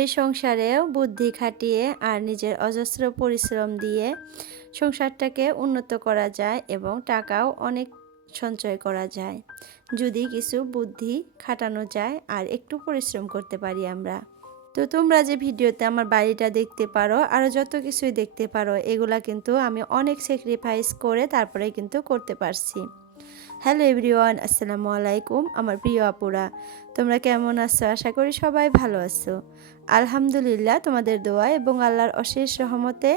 অভাবী সংসারেও বুদ্ধি খাটিয়ে আর নিজের অজস্র পরিশ্রম দিয়ে সংসারটাকে উন্নত করা যায় এবং টাকাও অনেক সঞ্চয় করা যায় যদি কিছু বুদ্ধি খাটানো যায় আর একটু পরিশ্রম করতে পারি আমরা। তো তোমরা যে ভিডিওতে আমার বাড়িটা দেখতে পারো, আরও যত কিছুই দেখতে পারো, এগুলা কিন্তু আমি অনেক স্যাক্রিফাইস করে তারপরে কিন্তু করতে পারছি। হ্যালো এভরিওয়ান, আসসালামু আলাইকুম আমার প্রিয় আপুরা, তোমরা কেমন আছো? আশা করি সবাই ভালো আছো। আলহামদুলিল্লাহ, তোমাদের দোয়া এবং আল্লাহর অশেষ রহমতে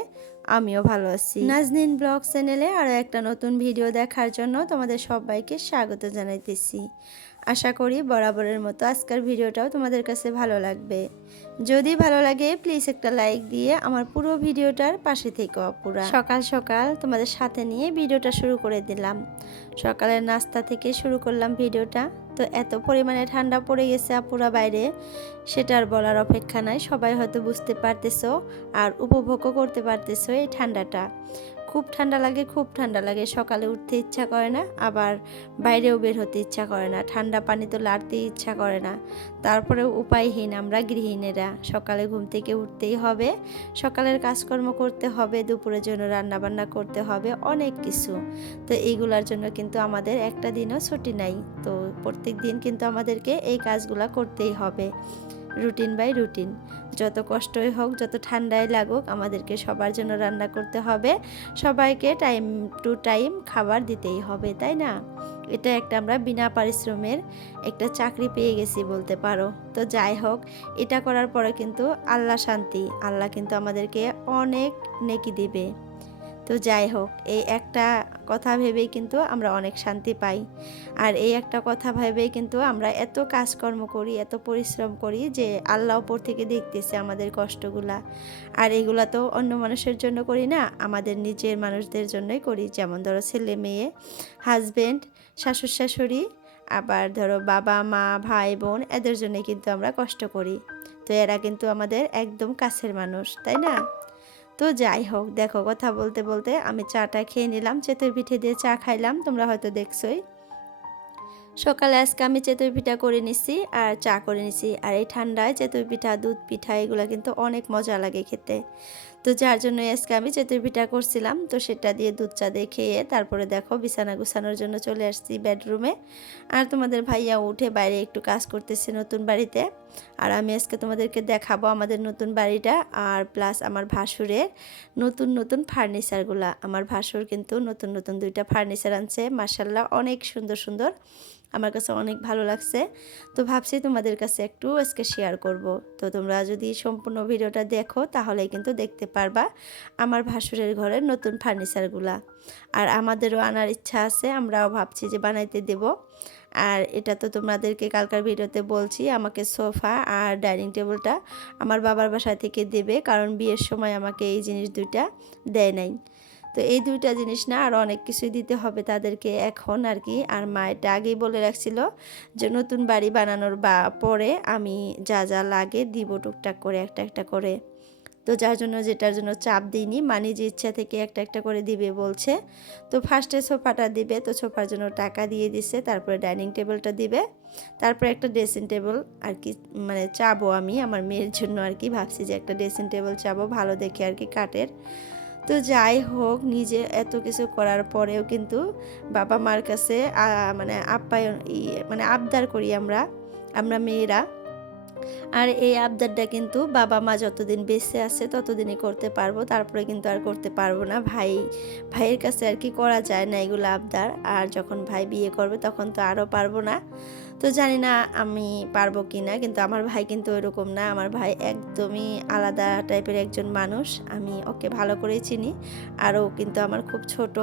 আমিও ভালো আছি। নাজনীন ব্লগ চ্যানেলে আরও একটা নতুন ভিডিও দেখার জন্য তোমাদের সবাইকে স্বাগত জানাইতেছি। আশা করি বরাবরের মতো আজকের ভিডিওটাও তোমাদের কাছে ভালো লাগবে। যদি ভালো লাগে প্লিজ একটা লাইক দিয়ে আমার পুরো ভিডিওটার পাশে থেকো আপুরা। সকাল সকাল তোমাদের সাথে নিয়ে ভিডিওটা শুরু করে দিলাম। সকালের নাস্তা থেকে শুরু করলাম ভিডিওটা। তো এত পরিমাণে ঠান্ডা পড়ে গেছে আপুরা বাইরে, সেটার বলার অপেক্ষা নাই। সবাই হয়তো বুঝতে পারতেছো আর উপভোগও করতে পারতেছো এই ঠান্ডাটা। খুব ঠান্ডা লাগে, খুব ঠান্ডা লাগে। সকালে উঠতে ইচ্ছা করে না, আবার বাইরেও বের হতে ইচ্ছা করে না। ঠান্ডা পানি তো লাড়তে ইচ্ছা করে না। তারপরেও উপায়হীন আমরা গৃহিণীরা, সকালে ঘুম থেকে উঠতেই হবে, সকালের কাজকর্ম করতে হবে, দুপুরের জন্য রান্নাবান্না করতে হবে, অনেক কিছু। তো এইগুলার জন্য কিন্তু আমাদের একটা দিনও ছুটি নাই। তো প্রত্যেক দিন কিন্তু আমাদেরকে এই কাজগুলা করতেই হবে, রুটিন বাই রুটিন। যত কষ্টই হোক, যত ঠান্ডাই লাগুক, আমাদেরকে সবার জন্য রান্না করতে হবে, সবাইকে টাইম টু টাইম খাবার দিতেই হবে, তাই না? এটা একটা আমরা বিনা পরিশ্রমের একটা চাকরি পেয়ে গেছি বলতে পারো। তো যাই হোক, এটা করার পরে কিন্তু আল্লাহ শান্তি, আল্লাহ কিন্তু আমাদেরকে অনেক নেকি দিবে। তো যাই হোক, এই একটা কথা ভেবেই কিন্তু আমরা অনেক শান্তি পাই। আর এই একটা কথা ভেবেই কিন্তু আমরা এত কাজকর্ম করি, এত পরিশ্রম করি যে আল্লাহ উপর থেকে দেখতেছে আমাদের কষ্টগুলা। আর এগুলা তো অন্য মানুষের জন্য করি না, আমাদের নিজের মানুষদের জন্যই করি। যেমন ধরো ছেলে মেয়ে, হাজবেন্ড, শাশুড় শাশুড়ি, আবার ধরো বাবা মা ভাই বোন, এদের জন্য কিন্তু আমরা কষ্ট করি। তো এরা কিন্তু আমাদের একদম কাছের মানুষ, তাই না? তো যাই হোক, দেখো কথা বলতে বলতে আমি চাটা খেয়ে নিলাম। চিতই পিঠে দিয়ে চা খাইলাম, তোমরা হয়তো দেখছোই। সকালে আজকে আমি চিতই পিঠা করে নিছি আর চা করে নিছি। আর এই ঠান্ডায় চিতই পিঠা, দুধ পিঠা, এগুলো কিন্তু অনেক মজা লাগে খেতে। তো যার জন্য আজকে আমি চিতই পিঠা করছিলাম। তো সেটা দিয়ে দুধ চা দিয়ে খেয়ে তারপরে দেখো বিছানা গুছানোর জন্য চলে আসছি বেডরুমে। আর তোমাদের ভাইয়া উঠে বাইরে একটু কাজ করতেছে নতুন বাড়িতে। আর আমি আজকে তোমাদেরকে দেখাবো আমাদের নতুন বাড়িটা, আর প্লাস আমার ভাসুরের নতুন নতুন ফার্নিচারগুলা। আমার ভাসুর কিন্তু নতুন নতুন 2টা ফার্নিচার আনছে, মাশাআল্লাহ অনেক সুন্দর সুন্দর, আমার কাছে অনেক ভালো লাগছে। তো ভাবছি তোমাদের কাছে একটু আজকে শেয়ার করব। তো তোমরা যদি সম্পূর্ণ ভিডিওটা দেখো তাহলেই কিন্তু দেখতে পারবা আমার ভাসুরের ঘরের নতুন ফার্নিচারগুলা। আর আমাদেরও আনার ইচ্ছা আছে, আমরাও ভাবছি যে বানাইতে দেব। আর এটা তো তোমাদেরকে কালকার ভিডিওতে বলছি, আমাকে সোফা আর ডাইনিং টেবিলটা আমার বাবার বাসা থেকে দেবে, কারণ বিয়ের সময় আমাকে এই জিনিস 2টা দেয় নাই। তো এই 2টা জিনিস না, আর অনেক কিছুই দিতে হবে তাদেরকে এখন আর কি। আর মা এটা আগেই বলে রাখছিল যে নতুন বাড়ি বানানোর পরে আমি যা যা লাগে দিব টুকটাক করে, একটা একটা করে। তো যার জন্য যেটার জন্য চাপ দিইনি, মা নিজে ইচ্ছা থেকে একটা একটা করে দিবে বলছে। তো ফার্স্টে সোফাটা দিবে, তো সোফার জন্য টাকা দিয়ে দিছে। তারপরে ডাইনিং টেবিলটা দিবে, তারপরে একটা ড্রেসিং টেবিল আর কি মানে চাবো আমি আমার মেয়ের জন্য আর কি। ভাবছি যে একটা ড্রেসিং টেবিল চাবো ভালো দেখে আর কি, কাঠের। তো যাই হোক, নিজে এত কিছু করার পরেও কিন্তু বাবা মার কাছে মানে আপ্যায়ন মানে আবদার করি আমরা আমরা মেয়েরা। আর এই আবদারটা কিন্তু বাবা মা যতদিন বেঁচে আছে ততদিনই করতে পারবো, তারপরে কিন্তু আর করতে পারবো না। ভাইয়ের কাছে আর কি করা যায় না এগুলো আবদার। আর যখন ভাই বিয়ে করবে তখন তো আরও পারবো না। তো জানি না আমি পারবো কি না, কিন্তু আমার ভাই কিন্তু ওইরকম না। আমার ভাই একদমই আলাদা টাইপের একজন মানুষ, আমি ওকে ভালো করেই চিনি। আর ও কিন্তু আমার খুব ছোট,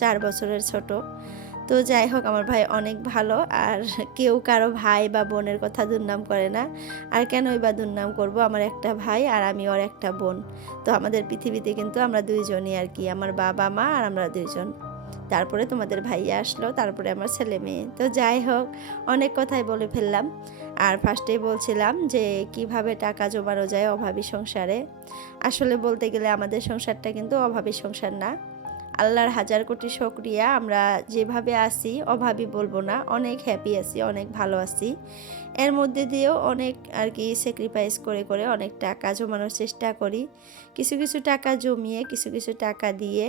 4 বছরের ছোট। তো যাই হোক, আমার ভাই অনেক ভালো। আর কেউ কারো ভাই বা বোনের কথা দুর্নাম করে না। আর কেনই বা দুর্নাম করব, আমার একটা ভাই আর আমি ওর একটা বোন। তো আমাদের পৃথিবীতে কিন্তু আমরা 2জনই আর কি, আমার বাবা মা আর আমরা 2জন। তারপরে তোমাদের ভাইয়া আসলো, তারপরে আমার ছেলে মেয়ে। তো যাই হোক, অনেক কথাই বলে ফেললাম। আর ফার্স্টেই বলছিলাম যে কিভাবে টাকা জমানো যায় অভাবী সংসারে। আসলে বলতে গেলে আমাদের সংসারটা কিন্তু অভাবী সংসার না, আল্লাহর হাজার কোটি শুকরিয়া, আমরা যেভাবে আছি অভাবী বলবো না, অনেক হ্যাপি আছি, অনেক ভালো আছি। এর মধ্যে দিয়েও অনেক আর কি স্যাক্রিফাইস করে করে অনেক টাকা জমানোর চেষ্টা করি। কিছু কিছু টাকা জমিয়ে কিছু কিছু টাকা দিয়ে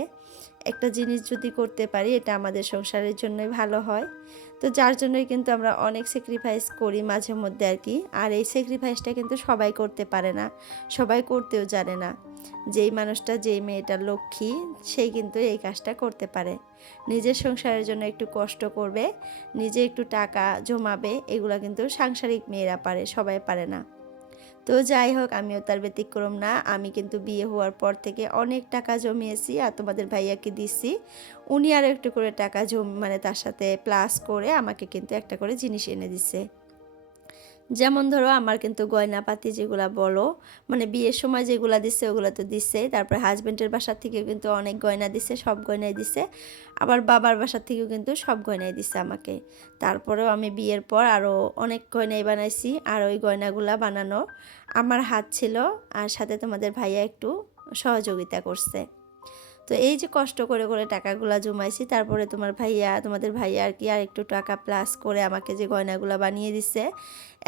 একটা জিনিস যদি করতে পারি, এটা আমাদের সংসারের জন্যই ভালো হয়। তো যার জন্যই কিন্তু আমরা অনেক স্যাক্রিফাইস করি মাঝে মধ্যে আর কি। আর এই স্যাক্রিফাইসটা কিন্তু সবাই করতে পারে না, সবাই করতেও জানে না। যেই মানুষটা, যেই মেয়েটা লক্ষ্মী, সেই কিন্তু এই কাজটা করতে পারে। নিজের সংসারের জন্য একটু কষ্ট করবে, নিজে একটু টাকা জমাবে, এগুলো কিন্তু সাংসারিক মেয়েরা পারে, সবাই পারে না। তো যাই হোক, আমিও তার ব্যতিক্রম না। আমি কিন্তু বিয়ে হওয়ার পর থেকে অনেক টাকা জমিয়েছি আর তোমাদের ভাইয়াকে দিচ্ছি। উনি আরও একটু করে টাকা মানে তার সাথে প্লাস করে আমাকে কিন্তু একটা করে জিনিস এনে দিছে। যেমন ধরো আমার কিন্তু গয়নাপাতি যেগুলা বলো, মানে বিয়ের সময় যেগুলা দিচ্ছে ওগুলো তো দিচ্ছে, তারপরে হাজব্যান্ডের বাসার থেকেও কিন্তু অনেক গয়না দিছে, সব গয়নাই দিছে। আবার বাবার বাসার থেকেও কিন্তু সব গয়নাই দিছে আমাকে। তারপরেও আমি বিয়ের পর আরও অনেক গয়নাই বানাইছি, আর ওই গয়নাগুলা বানানো আমার হাত ছিল, আর সাথে তোমাদের ভাইয়া একটু সহযোগিতা করছে। তো এই যে কষ্ট করে করে টাকাগুলা জমাইছি, তারপরে তোমাদের ভাইয়া আর কি আর একটু টাকা প্লাস করে আমাকে যে গয়নাগুলা বানিয়ে দিছে।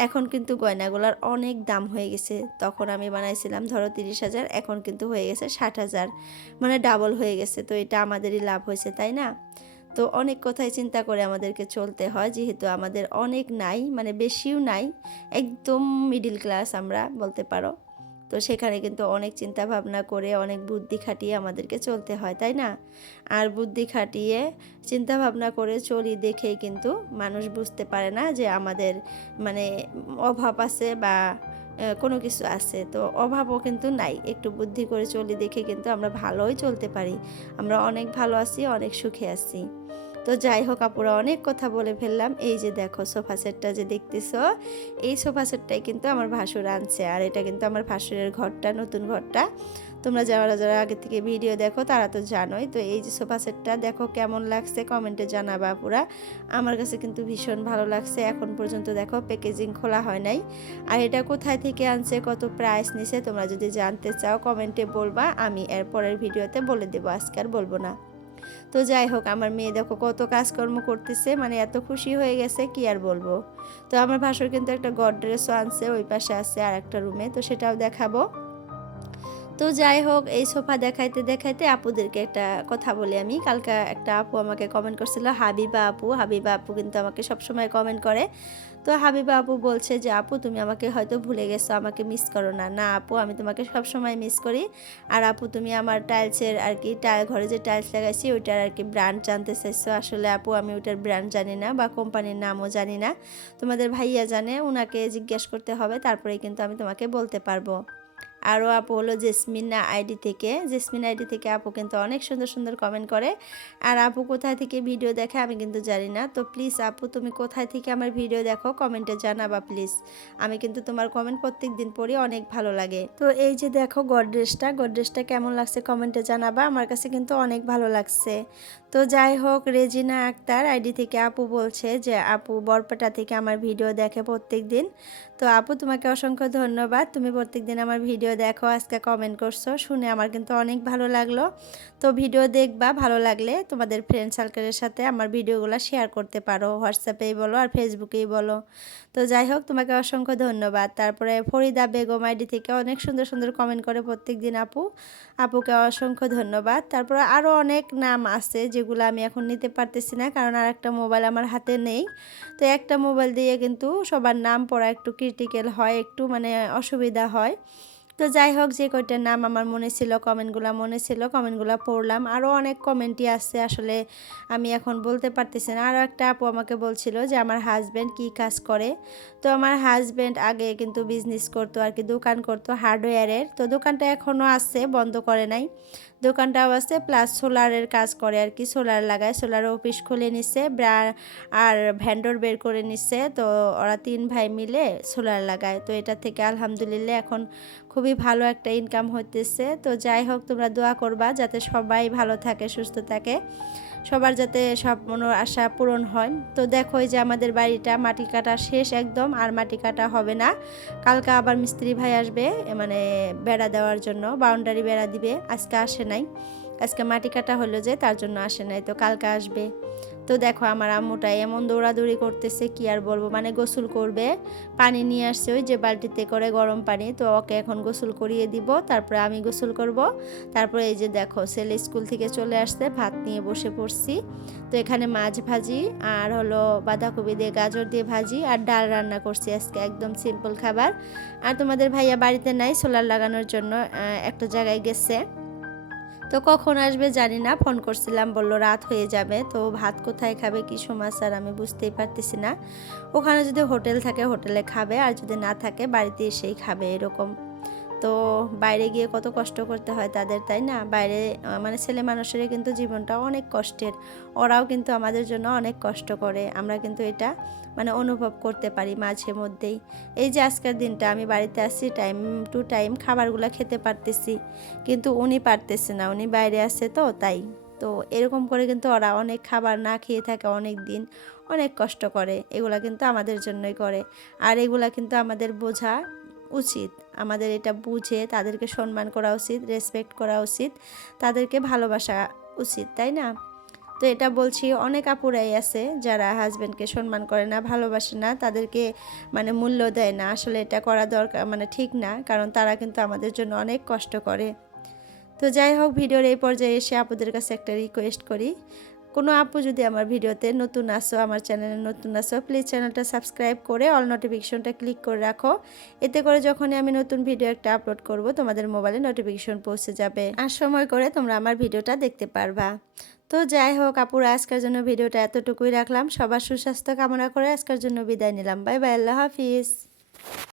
এখন কিন্তু গয়নাগুলার অনেক দাম হয়ে গেছে। তখন আমি বানাইছিলাম ধরো 30,000, এখন কিন্তু হয়ে গেছে 60,000, মানে ডাবল হয়ে গেছে। তো এটা আমাদেরই লাভ হয়েছে, তাই না? তো অনেক কথাই চিন্তা করে আমাদেরকে চলতে হয়, যেহেতু আমাদের অনেক নাই, মানে বেশিও নাই, একদম মিডিল ক্লাস আমরা বলতে পারো। তো সেখানে কিন্তু অনেক চিন্তা ভাবনা করে অনেক বুদ্ধি খাটিয়ে আমাদেরকে চলতে হয়, তাই না? আর বুদ্ধি খাটিয়ে চিন্তা ভাবনা করে চলি দেখেই কিন্তু মানুষ বুঝতে পারে না যে আমাদের মানে অভাব আছে বা কোনো কিছু আছে। তো অভাবও কিন্তু নাই, একটু বুদ্ধি করে চলি দেখে কিন্তু আমরা ভালোই চলতে পারি। আমরা অনেক ভালো আছি, অনেক সুখে আছি। তো যাই হোক আপুরা, অনেক কথা বলে ফেললাম। এই যে দেখো সোফা সেটটা যে দেখতেছো, এই সোফা সেটটাই কিন্তু আমার ভাসুর আনছে, আর এটা কিন্তু আমার ভাসুরের ঘরটা, নতুন ঘরটা। তোমরা যারা যারা আগে থেকে ভিডিও দেখো তারা তো জানোই। তো এই যে সোফা সেটটা দেখো কেমন লাগছে কমেন্টে জানাবা আপুরা। আমার কাছে কিন্তু ভীষণ ভালো লাগছে। এখন পর্যন্ত দেখো প্যাকেজিং খোলা হয় নাই। আর এটা কোথায় থেকে আনছে, কত প্রাইস নিছে, তোমরা যদি জানতে চাও কমেন্টে বলবা, আমি এর পরের ভিডিওতে বলে দেবো, আজকে আর বলবো না। তো যাই হোক, আমার মেয়ে দেখো কত কাজকর্ম করতেছে, মানে এত খুশি হয়ে গেছে কি আর বলবো। তো আমার ভাসুর কিন্তু একটা গডরেজও আনছে, ওই পাশে আছে আর একটা রুমে, তো সেটাও দেখাবো। তো যাই হোক, এই সোফা দেখাইতে দেখাইতে আপুদেরকে একটা কথা বলি আমি। কালকে একটা আপু আমাকে কমেন্ট করছিল, হাবিবা আপু কিন্তু আমাকে সবসময় কমেন্ট করে। তো হাবিবা আপু বলছে যে আপু তুমি আমাকে হয়তো ভুলে গেছো, আমাকে মিস করো না। না আপু, আমি তোমাকে সবসময় মিস করি। আর আপু তুমি আমার টাইলসের আর কি ঘরে যে টাইলস লাগাইছি ওইটার আর কি ব্র্যান্ড জানতে চাইছো। আসলে আপু আমি ওইটার ব্র্যান্ড জানি না বা কোম্পানির নামও জানি না, তোমাদের ভাইয়া জানে, ওনাকে জিজ্ঞেস করতে হবে, তারপরেই কিন্তু আমি তোমাকে বলতে পারবো। আরও আপু হলো জেসমিন আইডি থেকে আপু কিন্তু অনেক সুন্দর সুন্দর কমেন্ট করে। আর আপু কোথায় থেকে ভিডিও দেখে আমি কিন্তু জানি না। তো প্লিজ আপু তুমি কোথায় থেকে আমার ভিডিও দেখো কমেন্টে জানাবা প্লিজ। আমি কিন্তু তোমার কমেন্ট প্রত্যেক দিন পড়ি, অনেক ভালো লাগে। তো এই যে দেখো গডরেজটা কেমন লাগছে কমেন্টে জানাবা, আমার কাছে কিন্তু অনেক ভালো লাগছে। তো যাই হোক, রেজিনা আক্তার আইডি থেকে আপু বলছে যে আপু বরপেটা থেকে আমার ভিডিও দেখে প্রত্যেক দিন। তো আপু তোমাকে অসংখ্য ধন্যবাদ, তুমি প্রত্যেকদিন আমার ভিডিও দেখো, আজকে কমেন্ট করছো, শুনে আমার কিন্তু অনেক ভালো লাগলো। তো ভিডিও দেখবা, ভালো লাগলে তোমাদের ফ্রেন্ড সার্কেলের সাথে আমার ভিডিওগুলো শেয়ার করতে পারো, হোয়াটসঅ্যাপেই বলো আর ফেসবুকেই বলো। তো যাই হোক, তোমাকে অসংখ্য ধন্যবাদ। তারপরে ফরিদা বেগম আইডি থেকে অনেক সুন্দর সুন্দর কমেন্ট করে প্রত্যেকদিন আপুকে অসংখ্য ধন্যবাদ। তারপরে আরও অনেক নাম আছে যেগুলো আমি এখন নিতে পারতেছি না, কারণ আর একটা মোবাইল আমার হাতে নেই। তো একটা মোবাইল দিয়ে কিন্তু সবার নাম পড়া একটু ক্রিটিক্যাল হয়, একটু মানে অসুবিধা হয়। তো যাই হোক, যে কয়টার নাম আমার মনে ছিল, কমেন্টগুলো পড়লাম। আরও অনেক কমেন্টই আছে, আসলে আমি এখন বলতে পারতেছি না। আরও একটা আপু আমাকে বলছিল যে আমার হাজব্যান্ড কী কাজ করে। তো আমার হাজব্যান্ড আগে কিন্তু বিজনেস করতো আর কি, দোকান করতো হার্ডওয়্যারের। তো দোকানটা এখনও আছে, বন্ধ করে নাই, দোকানটাও আছে, প্লাস সোলারের কাজ করে আর কি, সোলার লাগায়, সোলার অফিস খুলে নিচ্ছে আর ভেন্ডর বের করে নিচ্ছে। তো ওরা 3 ভাই মিলে সোলার লাগায়। তো এটা থেকে আলহামদুলিল্লাহ এখন খুবই ভালো একটা ইনকাম হইতেছে। তো যাই হোক, তোমরা দোয়া করবা যাতে সবাই ভালো থাকে, সুস্থ থাকে, সবার যাতে সব মনের আশা পূরণ হয়। তো দেখো এই যে আমাদের বাড়িটা মাটি কাটা শেষ একদম, আর মাটি কাটা হবে না। কালকে আবার মিস্ত্রি ভাই আসবে, মানে বেড়া দেওয়ার জন্য, বাউন্ডারি বেড়া দিবে, আজকে আসে নাই। আজকে মাটি কাটা হলো যে তার জন্য আসে নাই, তো কালকে আসবে। তো দেখো আমার আম্মুটা এমন দৌড়াদৌড়ি করতেছে, কি আর বলবো, মানে গোসল করবে, পানি নিয়ে আসছে ওই যে বালতিতে করে গরম পানি, তো ওকে এখন গোসল করিয়ে দিব, তারপরে আমি গোসল করব। তারপরে এই যে দেখো ছেলে স্কুল থেকে চলে আসতে ভাত নিয়ে বসে পড়ছি। তো এখানে মাছ ভাজি আর হলো বাঁধাকপি দিয়ে গাজর দিয়ে ভাজি আর ডাল রান্না করছি আজকে, একদম সিম্পল খাবার। আর তোমাদের ভাইয়া বাড়িতে নাই, সোলার লাগানোর জন্য একটা জায়গায় গেছে। তো কখন আসবে জানি না, ফোন করছিলাম বললো রাত হয়ে যাবে। তো ভাত কোথায় খাবে, কি সমাচার আমি বুঝতেই পারতেছি না। ওখানে যদি হোটেল থাকে হোটেলে খাবে, আর যদি না থাকে বাড়িতে এসেই খাবে এরকম। তো বাইরে গিয়ে কত কষ্ট করতে হয় তাদের, তাই না? বাইরে মানে ছেলে মানুষের কিন্তু জীবনটা অনেক কষ্টের, ওরাও কিন্তু আমাদের জন্য অনেক কষ্ট করে, আমরা কিন্তু এটা মানে অনুভব করতে পারি মাঝে মধ্যেই। এই যে আজকের দিনটা আমি বাড়িতে আসছি, টাইম টু টাইম খাবারগুলো খেতে পারতেছি, কিন্তু উনি পারতেছে না, উনি বাইরে আছে তো তাই। তো এরকম করে কিন্তু ওরা অনেক খাবার না খেয়ে থাকে অনেক দিন, অনেক কষ্ট করে, এগুলা কিন্তু আমাদের জন্যই করে। আর এগুলা কিন্তু আমাদের বোঝা উচিত, আমাদের এটা বুঝে তাদেরকে সম্মান করা উচিত, রেসপেক্ট করা উচিত, তাদেরকে ভালোবাসা উচিত, তাই না? তো এটা বলছি, অনেক আপুরাই আছে যারা হাজব্যান্ডকে সম্মান করে না, ভালোবাসে না, তাদেরকে মানে মূল্য দেয় না। আসলে এটা করা দরকার, মানে ঠিক না, কারণ তারা কিন্তু আমাদের জন্য অনেক কষ্ট করে। তো যাই হোক, ভিডিওর এই পর্যায়ে এসে আপুদের কাছে একটা রিকোয়েস্ট করি, কোনো আপু যদি আমার ভিডিওতে নতুন আসো, আমার চ্যানেলে নতুন আসো, প্লিজ চ্যানেলটা সাবস্ক্রাইব করে অল নোটিফিকেশনটা ক্লিক করে রাখো। এতে করে যখনই আমি নতুন ভিডিও একটা আপলোড করব তোমাদের মোবাইলে নোটিফিকেশন পৌঁছে যাবে, আর সময় করে তোমরা আমার ভিডিওটা দেখতে পারবা। তো যাই হোক আপুরা, আজকের জন্য ভিডিওটা এতটুকুই রাখলাম। সবার সুস্বাস্থ্য কামনা করে আজকের জন্য বিদায় নিলাম। বাই বাই, আল্লাহ হাফিজ।